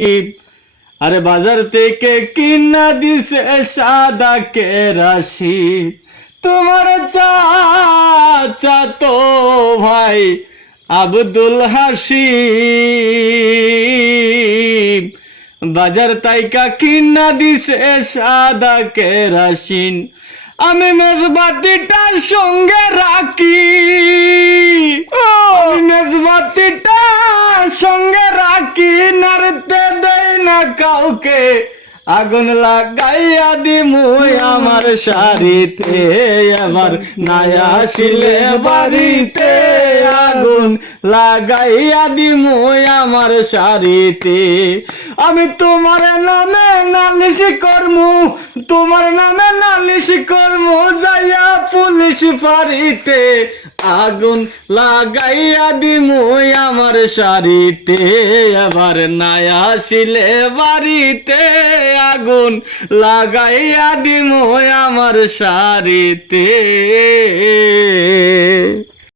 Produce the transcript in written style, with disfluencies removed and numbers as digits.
আরে বাজার থেকে কিনা দিছে সাদা কেরাসিন, তোমার চাচা তো ভাই আব্দুল হাসিম, বাজার তাইকা কিনা দিছে সাদা কেরাসিন, আমি মেজবাতিটা সঙ্গে রাখি, আমি মেজবাতিটা সঙ্গে রাখি, নারতে দেই না কাউকে, আগুন লাগাইয়া দিমু আমার শাড়িতে, এবার নাই আসিলে বাড়িতে, আগুন লাগাইয়া দিমু আমার শাড়িতে। আমি তোমার নামে নালিশ করমু, তোমার নামে নালিশ করমু, যাইয়া পুলিশ ফাঁড়িতে, আগুন লাগাইয়া দিমু আমার শাড়িতে, এবার নাই আসিলে বাড়িতে, আগুন লাগাইয়া দিমু আমার শাড়িতে।